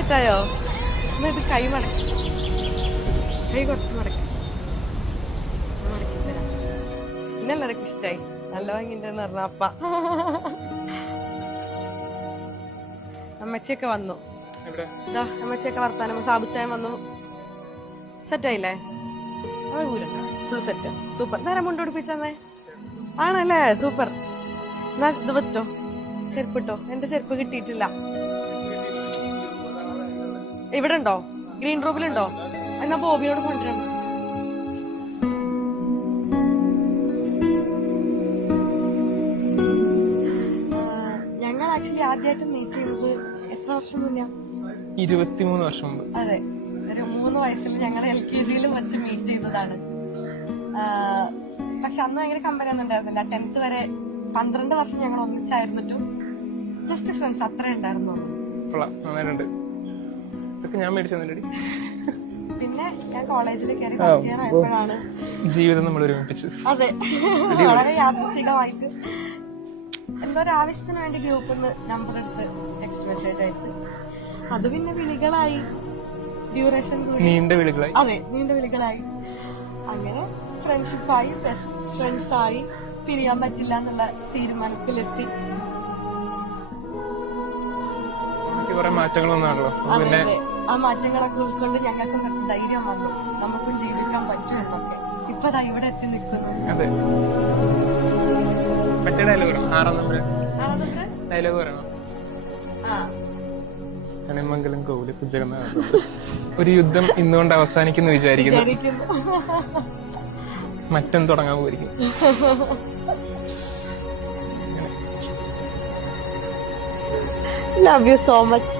സെറ്റായോ? എന്നിട്ട് കൈ മടക്കി, കൈ കുറച്ച് മടക്കി തരാം. ഇന്നെല്ലാവർക്കും ഇഷ്ടായി, നല്ല ഭംഗിണ്ടെന്ന് പറഞ്ഞ അപ്പ. അമ്മച്ചിയൊക്കെ വന്നു, അമ്മച്ചിയൊക്കെ വർത്താനം, സാബുച്ചായം വന്നു. സെറ്റായില്ലേ? അത് കൂലുണ്ടോ? Full set, super. നേരെ മുണ്ട് പിടിപ്പിച്ചേ ആണല്ലേ? സൂപ്പർ. എന്നാ ഇത് പറ്റോ? ചെരുപ്പിട്ടോ? എന്റെ ചെരുപ്പ് കിട്ടിയിട്ടില്ല. ഇവിടെ ഉണ്ടോ? ഗ്രീൻ റൂമിലുണ്ടോ? എന്നാ ബോബിയോട് കൊണ്ടുവരണം. ഞങ്ങൾ ആക്ച്വലി ആദ്യമായിട്ട് മീറ്റ് ചെയ്തത് എത്ര വർഷം മുന്നേ? 23 വർഷം മുമ്പ്. അതെ, ഒരു 3 വയസ്സിൽ ഞങ്ങൾ LKG വെച്ച് മീറ്റ് ചെയ്തതാണ്. പക്ഷെ അന്ന് ഭയങ്കര കമ്പനി ഒന്നും ഉണ്ടായിരുന്നില്ല. 10th വരെ 12 വർഷം ഞങ്ങൾ ഒന്നിച്ചായിരുന്നിട്ടും ജസ്റ്റ് ഫ്രണ്ട്സ് അത്രേ ഉണ്ടായിരുന്നുള്ളൂ. ഞാൻ മേടിച്ചെടി. പിന്നെ ഞാൻ കോളേജിൽ കയറി ഫസ്റ്റ് ഇയർ ആയപ്പോഴാണ് ജീവിതം നമ്മൾ ഒരുമിപ്പിച്ചു. അതെ, വളരെ യാദൃശ്ചികമായിട്ട് എന്തോ ഒരു ആവശ്യത്തിന് വേണ്ടി ഗ്രൂപ്പിൽ നിന്ന് നമ്പർ എടുത്ത് ടെക്സ്റ്റ് മെസ്സേജ് അയച്ച് അത് പിന്നെ വിളികളായി, ഡ്യൂറേഷൻ കൂടി, നീണ്ട വിളികളായി. അതെ, നീണ്ട വിളികളായി. അങ്ങനെ ഫ്രണ്ട്ഷിപ്പായി, ബെസ്റ്റ് ഫ്രണ്ട്സ് ആയി, പിരിയാൻ പറ്റില്ല എന്നുള്ള തീരുമാനത്തിലെത്തി. കുറെ മാറ്റങ്ങൾ വന്നാണല്ലോ. അതെ, ആ മാറ്റങ്ങളൊക്കെ ഉൾക്കൊണ്ട് ഞങ്ങൾക്ക് കുറച്ച് ധൈര്യം വന്നു, നമുക്കും ജീവിക്കാൻ പറ്റും എന്നൊക്കെ. ഇപ്പൊ ഇവിടെ എത്തി നിൽക്കുന്നു. അതെ, മറ്റേ ഡയലോഗ് പറയണം. കണിമംഗലം കോവില് ജഗന്നാഥ, ഒരു യുദ്ധം ഇന്നുകൊണ്ട് അവസാനിക്കുന്നു വിചാരിക്കുന്നു, മറ്റൊന്ന് തുടങ്ങാൻ പോയിരിക്കും. Love you so much.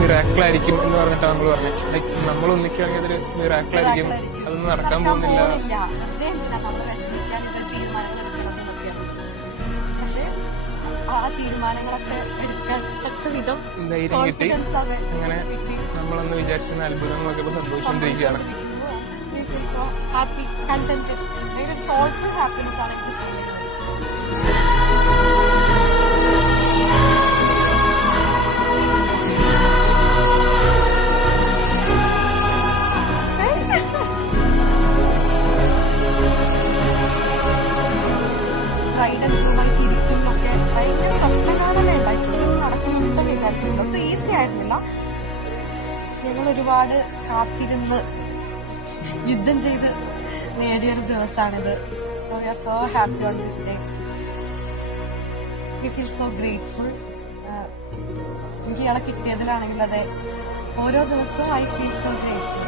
മിറാക്കിളായിരിക്കും എന്ന് പറഞ്ഞിട്ടാണ് നമ്മൾ പറഞ്ഞത്. ലൈക്ക് നമ്മൾ ഒന്നിക്കുകയാണെങ്കിൽ അതൊരു മിറാക്കിളായിരിക്കും, അതൊന്നും നടക്കാൻ പോകുന്നില്ല. ധൈര്യം കിട്ടി. അങ്ങനെ നമ്മളൊന്ന് വിചാരിച്ചിരുന്ന അത്ഭുതങ്ങളൊക്കെ ഇപ്പൊ സംഭവിച്ചുകൊണ്ടിരിക്കുകയാണ്. ഈസി ആയിരുന്നില്ല. ഞങ്ങൾ ഒരുപാട് കാത്തിരുന്ന് യുദ്ധം ചെയ്ത് നേടിയൊരു ദിവസമാണിത്. So we are so happy on this day. We feel so grateful. എനിക്ക് ഇയാളെ കിട്ടിയതിലാണെങ്കിൽ അതെ, ഓരോ ദിവസവും ഐ ഫീൽ സോ ഗ്രേറ്റ്ഫുൾ.